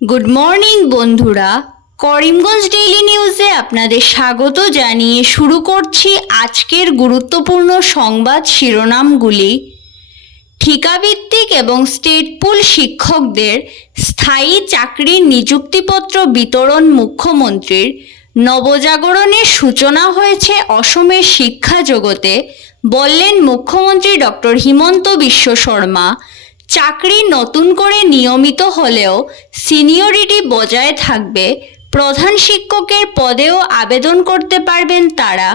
Good morning বন্ধুরা, Karimganj daily নিউজে আপনাদের স্বাগত জানিয়ে শুরু করছি আজকের গুরুত্বপূর্ণ সংবাদ শিরোনামগুলি। ঠিকাভিত্তিক এবং স্টেট পুল শিক্ষকদের স্থায়ী চাকরির নিযুক্তিপত্র বিতরণ মুখ্যমন্ত্রীর। নবজাগরণের সূচনা হয়েছে অসমের শিক্ষা জগতে, বললেন মুখ্যমন্ত্রী ডক্টর হিমন্ত বিশ্ব শর্মা। চাকরি নতুন করে নিয়মিত হলেও সিনিয়রিটি বজায় থাকবে। প্রধান শিক্ষকের পদেও আবেদন করতে পারবেন তারা।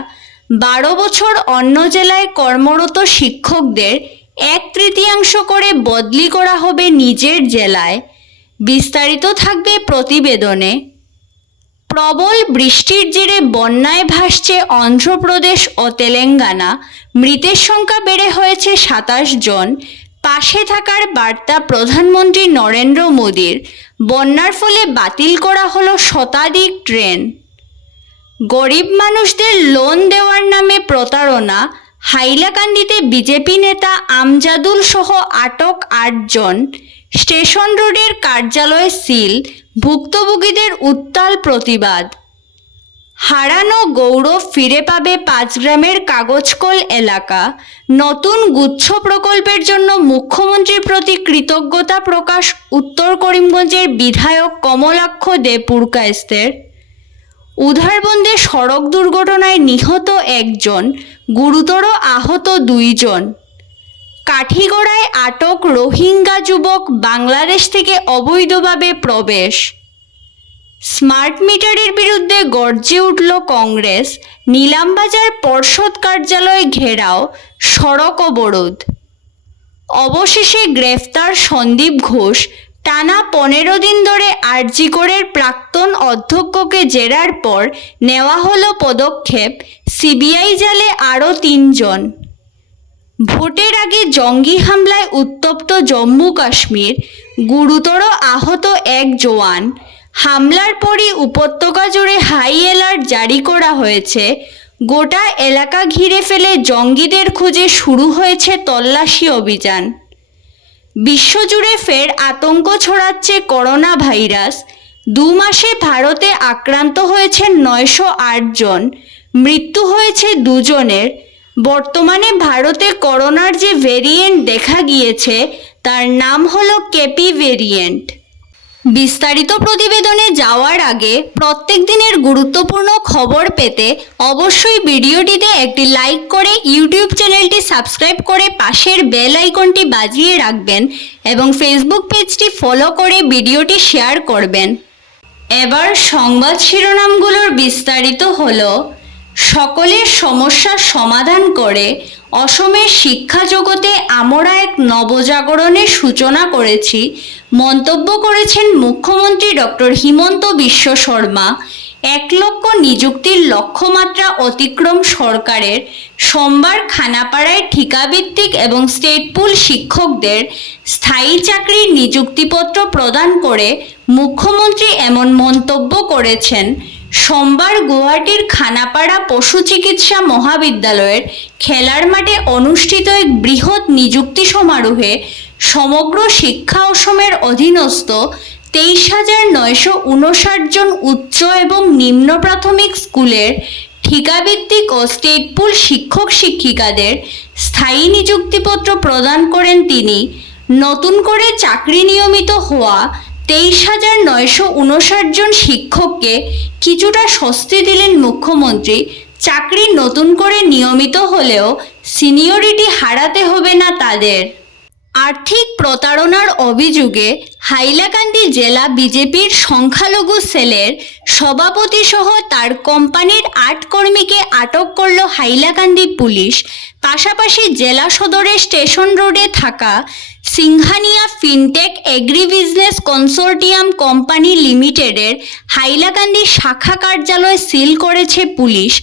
12 বছর অন্য জেলায় কর্মরত শিক্ষকদের 1/3 করে বদলি করা হবে নিজের জেলায়। বিস্তারিত থাকবে প্রতিবেদনে। প্রবল বৃষ্টির জেরে বন্যায় ভাসছে অন্ধ্রপ্রদেশ ও তেলেঙ্গানা। মৃতের সংখ্যা বেড়ে হয়েছে 27 জন। পাশে থাকার বার্তা প্রধানমন্ত্রী নরেন্দ্র মোদীর। বন্যার ফলে বাতিল করা হলো শতাধিক ট্রেন। গরিব মানুষদের লোন দেওয়ার নামে প্রতারণা। হাইলাকান্দিতে বিজেপি নেতা আমজাদুল সহ আটক 8 জন। স্টেশন রোডের কার্যালয় সিল। ভুক্তভোগীদের উত্তাল প্রতিবাদ। হারানো গৌরব ফিরে পাবে 5 গ্রামের কাগজকল এলাকা। নতুন গুচ্ছ প্রকল্পের জন্য মুখ্যমন্ত্রীর প্রতি কৃতজ্ঞতা প্রকাশ উত্তর করিমগঞ্জের বিধায়ক কমলাক্ষ দে পুরকায়েস্তের। উধারবন্দে সড়ক দুর্ঘটনায় নিহত 1 জন, গুরুতর আহত 2 জন। কাঠিগড়ায় আটক রোহিঙ্গা যুবক বাংলাদেশ থেকে অবৈধভাবে প্রবেশ। স্মার্ট মিটারের বিরুদ্ধে গর্জে উঠল কংগ্রেস। নিলামবাজার পর্ষদ কার্যালয় ঘেরাও, সড়ক অবরোধ। অবশেষে গ্রেফতার সন্দীপ ঘোষ। টানা 15 দিন ধরে আরজিকরের প্রাক্তন অধ্যক্ষকে জেরার পর নেওয়া হলো পদক্ষেপ। সিবিআই জালে আরও 3 জন। ভোটের আগে জঙ্গি হামলায় উত্তপ্ত জম্মু কাশ্মীর। গুরুতর আহত 1 জওয়ান। হামলার পরই উপত্যকা জুড়ে হাই অ্যালার্ট জারি করা হয়েছে। গোটা এলাকা ঘিরে ফেলে জঙ্গিদের খুঁজে শুরু হয়েছে তল্লাশি অভিযান। বিশ্বজুড়ে ফের আতঙ্ক ছড়াচ্ছে করোনা ভাইরাস। 2 মাসে ভারতে আক্রান্ত হয়েছেন 908 জন। মৃত্যু হয়েছে 2 জনের। বর্তমানে ভারতে করোনার যে ভেরিয়েন্ট দেখা গিয়েছে তার নাম হলো কেপি ভেরিয়েন্ট। বিস্তারিত প্রতিবেদনে যাওয়ার আগে প্রত্যেক দিনের গুরুত্বপূর্ণ খবর পেতে অবশ্যই ভিডিওটিতে একটি লাইক করে ইউটিউব চ্যানেলটি সাবস্ক্রাইব করে পাশের বেল আইকনটি বাজিয়ে রাখবেন এবং ফেসবুক পেজটি ফলো করে ভিডিওটি শেয়ার করবেন। এবার সংবাদ শিরোনামগুলোর বিস্তারিত হলো। সকলের সমস্যার সমাধান করে অসমের শিক্ষা জগতে আমরা এক নবজাগরণের সূচনা করেছি, মন্তব্য করেছেন মুখ্যমন্ত্রী ডক্টর হিমন্ত বিশ্ব শর্মা। 1 লক্ষ নিযুক্তির লক্ষ্যমাত্রা অতিক্রম সরকারের। সোমবার খানাপাড়ায় ঠিকাভিত্তিক এবং স্টেট পুল শিক্ষকদের স্থায়ী চাকরির নিযুক্তিপত্র প্রদান করে মুখ্যমন্ত্রী এমন মন্তব্য করেছেন। সোমবার গুয়াহাটির খানাপাড়া পশু চিকিৎসা মহাবিদ্যালয়ের খেলার মাঠে অনুষ্ঠিত এক বৃহৎ নিযুক্তি সমারোহে সমগ্র শিক্ষা অসমের অধীনস্থ 23,959 জন উচ্চ এবং নিম্ন প্রাথমিক স্কুলের ঠিকাভিত্তিক ও স্টেট পুল শিক্ষক শিক্ষিকাদের স্থায়ী নিযুক্তিপত্র প্রদান করেন তিনি। নতুন করে চাকরি নিয়মিত হওয়া 23,959 জন শিক্ষককে কিছুটা স্বস্তি দিলেন মুখ্যমন্ত্রী। চাকরি নতুন করে নিয়মিত হলেও সিনিয়রিটি হারাতে হবে না তাদের। আর্থিক প্রতারণার অভিযোগে হাইলাকান্দি জেলা বিজেপির সংখ্যালঘু সেলের সভাপতি সহ তার কোম্পানির 8 কর্মীকে আটক করল হাইলাকান্দি পুলিশ। পাশাপাশি জেলা সদরের স্টেশন রোডে থাকা Singhania fintech agri business consortium company লিমিটেডের হাইলাকান্দি শাখা কার্যালয় সিল করেছে পুলিশ।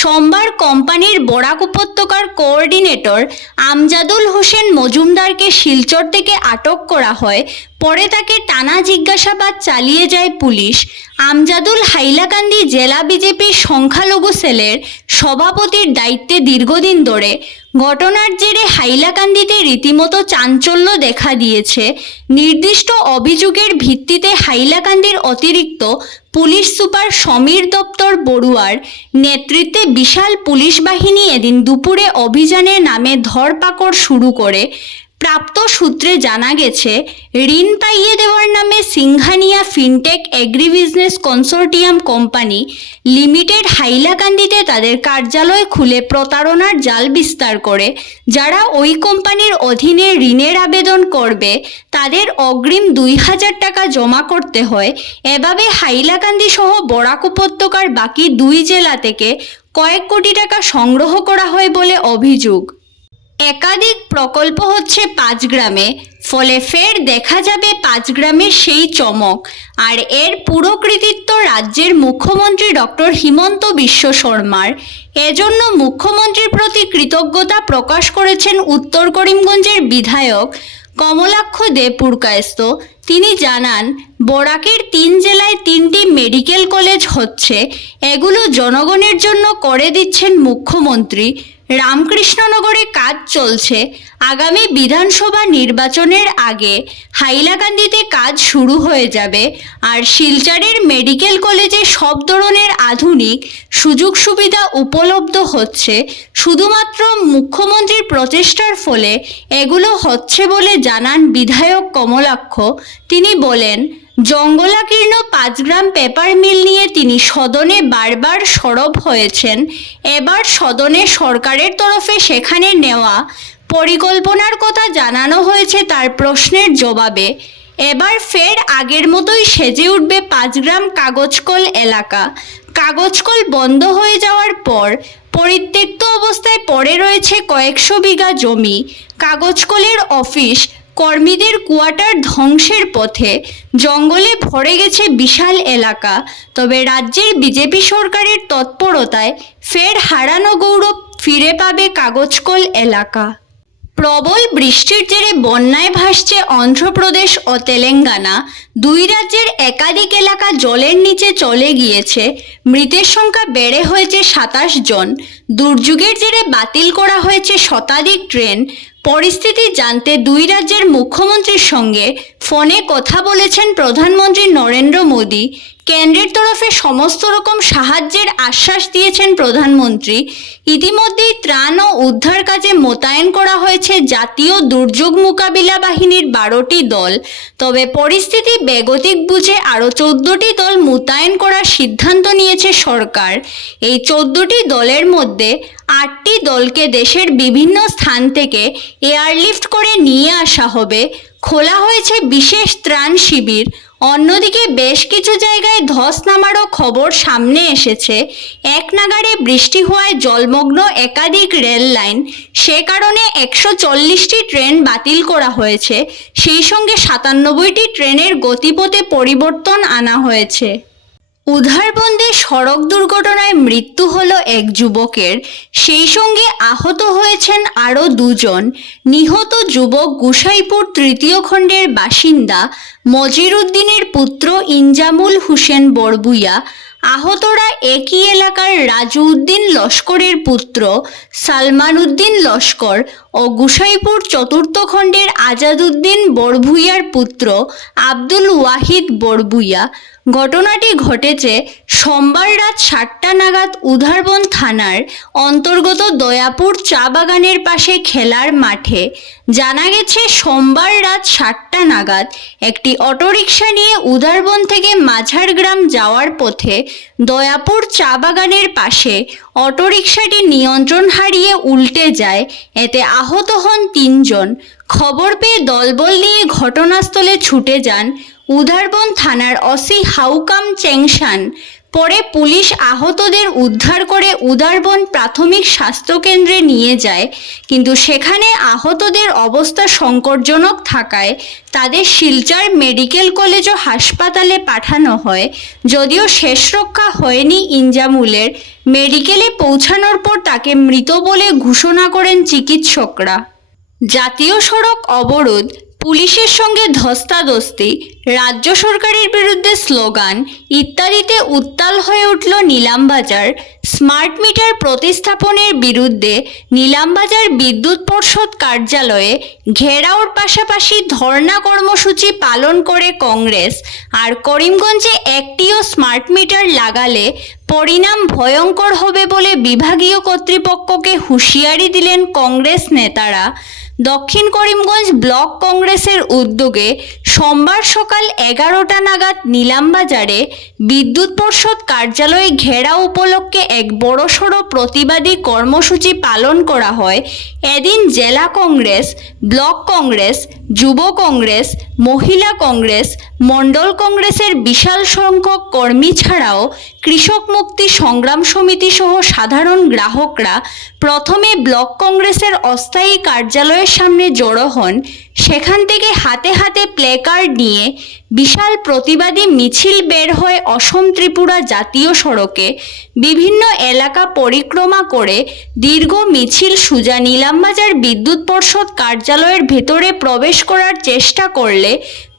সোমবার কোম্পানির বরাক উপত্যকার কোঅর্ডিনেটর আমজাদুল হোসেন মজুমদারকে শিলচর থেকে আটক করা হয়। পরে তাকে টানা জিজ্ঞাসাবাদ চালিয়ে যায় পুলিশ। আমজাদুল হাইলাকান্দি জেলা বিজেপির সংখ্যালঘু সেলের সভাপতির দায়িত্বে দীর্ঘদিন ধরে। ঘটনার জেরে হাইলাকান্দিতে রীতিমতো চাঞ্চল্য দেখা দিয়েছে। নির্দিষ্ট অভিযোগের ভিত্তিতে হাইলাকান্দির অতিরিক্ত পুলিশ সুপার সমীর দপ্তর বড়ুয়ার নেতৃত্বে বিশাল পুলিশ বাহিনী এদিন দুপুরে অভিযানের নামে ধরপাকড় শুরু করে। প্রাপ্ত সূত্রে জানা গেছে, ঋণ পাইয়ে দেওয়ার নামে Singhania fintech agri business consortium company limited হাইলাকান্দিতে তাদের কার্যালয় খুলে প্রতারণার জাল বিস্তার করে। যারা ওই কোম্পানির অধীনে ঋণের আবেদন করবে তাদের অগ্রিম 2,000 টাকা জমা করতে হয়। এভাবে হাইলাকান্দি সহ বরাক উপত্যকার বাকি 2 জেলা থেকে কয়েক কোটি টাকা সংগ্রহ করা হয় বলে অভিযোগ। একাধিক প্রকল্প হচ্ছে 5 গ্রামে, ফলে ফের দেখা যাবে 5 গ্রামের সেই চমক। আর এর পুরো কৃতিত্ব রাজ্যের মুখ্যমন্ত্রী ডক্টর হিমন্ত বিশ্ব শর্মার। এজন্য মুখ্যমন্ত্রীর প্রতি কৃতজ্ঞতা প্রকাশ করেছেন উত্তর করিমগঞ্জের বিধায়ক কমলাক্ষ দে পুরকায়স্থ। তিনি জানান, বরাকের 3 জেলায় 3টি মেডিকেল কলেজ হচ্ছে, এগুলো জনগণের জন্য করে দিচ্ছেন মুখ্যমন্ত্রী। রামকৃষ্ণনগরে কাজ চলছে, আগামী বিধানসভা নির্বাচনের আগে হাইলাকান্দিতে কাজ শুরু হয়ে যাবে। আর শিলচরের মেডিকেল কলেজে সব ধরনের আধুনিক সুযোগ সুবিধা উপলব্ধ হচ্ছে। শুধুমাত্র মুখ্যমন্ত্রীর প্রচেষ্টার ফলে এগুলো হচ্ছে বলে জানান বিধায়ক কমলাক্ষ। তিনি বলেন, জঙ্গলাকীর্ণ 5 গ্রাম পেপার মিল নিয়ে তিনি সদনে বারবার সরব হয়েছেন। এবার সদনে সরকারের তরফে সেখানে নেওয়া পরিকল্পনার কথা জানানো হয়েছে তার প্রশ্নের জবাবে। এবার ফের আগের মতোই সেজে উঠবে 5 গ্রাম কাগজকল এলাকা। কাগজকল বন্ধ হয়ে যাওয়ার পর পরিত্যক্ত অবস্থায় পড়ে রয়েছে কয়েকশো বিঘা জমি। কাগজকলের অফিস কর্মীদের কোয়ার্টার ধ্বংসের পথে, জঙ্গলে ভরে গেছে বিশাল এলাকা। তবে রাজ্যের বিজেপি সরকারের তৎপরতায় ফের হারানো গৌরব ফিরে পাবে কাগজকল এলাকা। প্রবল বৃষ্টির জেরে বন্যায় ভাসছে অন্ধ্রপ্রদেশ ও তেলেঙ্গানা। 2 রাজ্যের একাধিক এলাকা জলের নিচে চলে গিয়েছে। মৃতের সংখ্যা বেড়ে হয়েছে 27 জন। দুর্যোগের জেরে বাতিল করা হয়েছে শতাধিক ট্রেন। পরিস্থিতি জানতে 2 রাজ্যের মুখ্যমন্ত্রীর সঙ্গে ফোনে কথা বলেছেন প্রধানমন্ত্রী নরেন্দ্র মোদী। কেন্দ্রের তরফে সমস্ত রকম সাহায্যের আশ্বাস দিয়েছেন প্রধানমন্ত্রী। ইতিমধ্যেই ত্রাণ ও উদ্ধার কাজে মোতায়েন করা হয়েছে জাতীয় দুর্যোগ মোকাবিলা বাহিনীর 12টি দল। তবে পরিস্থিতি বেগতিক বুঝে আরও 14টি দল মোতায়েন করার সিদ্ধান্ত নিয়েছে সরকার। এই 14টি দলের মধ্যে 8টি দলকে দেশের বিভিন্ন স্থান থেকে এয়ারলিফট করে নিয়ে আসা হবে। খোলা হয়েছে বিশেষ ত্রাণ শিবির। অন্যদিকে বেশ কিছু জায়গায় ধস নামারও খবর সামনে এসেছে। এক নাগাড়ে বৃষ্টি হওয়ায় জলমগ্ন একাধিক রেল লাইন। সে কারণে 140টি ট্রেন বাতিল করা হয়েছে। সেই সঙ্গে 97টি ট্রেনের গতিপথে পরিবর্তন আনা হয়েছে। উধারবন্দে সড়ক দুর্ঘটনায় মৃত্যু হলো এক যুবকের, সেই সঙ্গে আহত হয়েছেন আরও 2 জন। নিহত যুবক গুসাইপুর 3য় খণ্ডের বাসিন্দা মজির উদ্দিনের পুত্র ইনজামুল হোসেন বড়বুইয়া। আহতরা একই এলাকার রাজু উদ্দিন লস্করের পুত্র সালমান উদ্দিন লস্কর ও গুসাইপুর 4র্থ খণ্ডের আজাদ উদ্দিন বড়ভুইয়ার পুত্র আব্দুল ওয়াহিদ বড়বুইয়া। ঘটনাটি ঘটেছে সোমবার রাত 7টা নাগাদ উধারবন থানার অন্তর্গত দয়াপুর চা বাগানের পাশে খেলার মাঠে। জানা গেছে, সোমবার রাত 7টা নাগাদ একটি অটোরিকশা নিয়ে উধারবন থেকে মাঝারগ্রাম যাওয়ার পথে দয়াপুর চা বাগানের পাশে অটোরিকশাটি নিয়ন্ত্রণ হারিয়ে উল্টে যায়। এতে আহত হন 3 জন। খবর পেয়ে দলবল নিয়ে ঘটনাস্থলে ছুটে যান উধারবন থানার ওসি হাউকাম চেংশান। পরে পুলিশ আহতদের উদ্ধার করে উধারবন প্রাথমিক স্বাস্থ্যকেন্দ্রে নিয়ে যায়, কিন্তু সেখানে আহতদের অবস্থা সংকটজনক থাকায় তাদের শিলচর মেডিকেল কলেজ ও হাসপাতালে পাঠানো হয়। যদিও শেষ রক্ষা হয়নি ইনজামুলের। মেডিকেলে পৌঁছানোর পর তাকে মৃত বলে ঘোষণা করেন চিকিৎসকরা। জাতীয় সড়ক অবরোধ, পুলিশের সঙ্গে ধস্তাধস্তি, রাজ্য সরকারের বিরুদ্ধে স্লোগান ইত্যাদিতে উত্তাল হয়ে উঠল নিলামবাজার। স্মার্ট মিটার প্রতিস্থাপনের বিরুদ্ধে নিলামবাজার বিদ্যুৎ পর্ষদ কার্যালয়ে ঘেরাওর পাশাপাশি ধর্ণা কর্মসূচি পালন করে কংগ্রেস। আর করিমগঞ্জে একটিও স্মার্ট মিটার লাগালে পরিণাম ভয়ঙ্কর হবে বলে বিভাগীয় কর্তৃপক্ষকে হুঁশিয়ারি দিলেন কংগ্রেস নেতারা। দক্ষিণ করিমগঞ্জ ব্লক কংগ্রেসের উদ্যোগে সোমবার সকাল 11টা নাগাদ নিলামবাজারে বিদ্যুৎ পর্ষদ কার্যালয়ে ঘেরাও উপলক্ষে এক বড়সড় প্রতিবাদী কর্মসূচি পালন করা হয়। এদিন জেলা কংগ্রেস, ব্লক কংগ্রেস, যুব কংগ্রেস, মহিলা কংগ্রেস, মণ্ডল কংগ্রেসের বিশাল সংখ্যক কর্মী ছাড়াও কৃষক মুক্তি সংগ্রাম সমিতি সহ সাধারণ গ্রাহকরা প্রথমে ব্লক কংগ্রেসের অস্থায়ী কার্যালয়ের সামনে জড়ো হন। সেখান থেকে হাতে হাতে প্লেকার্ড নিয়ে বিশাল প্রতিবাদী মিছিল বের হয়ে অসম ত্রিপুরা জাতীয় সড়কে বিভিন্ন এলাকা পরিক্রমা করে দীর্ঘ মিছিল সোজা নিলামবাজার বিদ্যুৎ পর্ষদ কার্যালয়ের ভেতরে প্রবেশ করার চেষ্টা করলে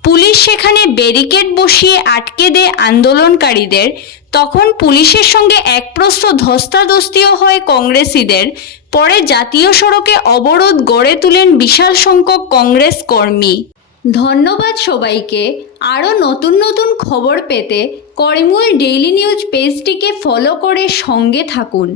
পুলিশ সেখানে ব্যারিকেড বসিয়ে আটকে দেয় আন্দোলনকারীদের। তখন পুলিশের সঙ্গে একপ্রস্থ ধস্তাধস্তিও হয় কংগ্রেসীদের। পরে জাতীয় সড়কে অবরোধ গড়ে তোলেন বিশাল সংখ্যক কংগ্রেস কর্মী। ধন্যবাদ সবাইকে। আরও নতুন নতুন খবর পেতে করিমগঞ্জ ডেইলি নিউজ পেজটিকে ফলো করে সঙ্গে থাকুন।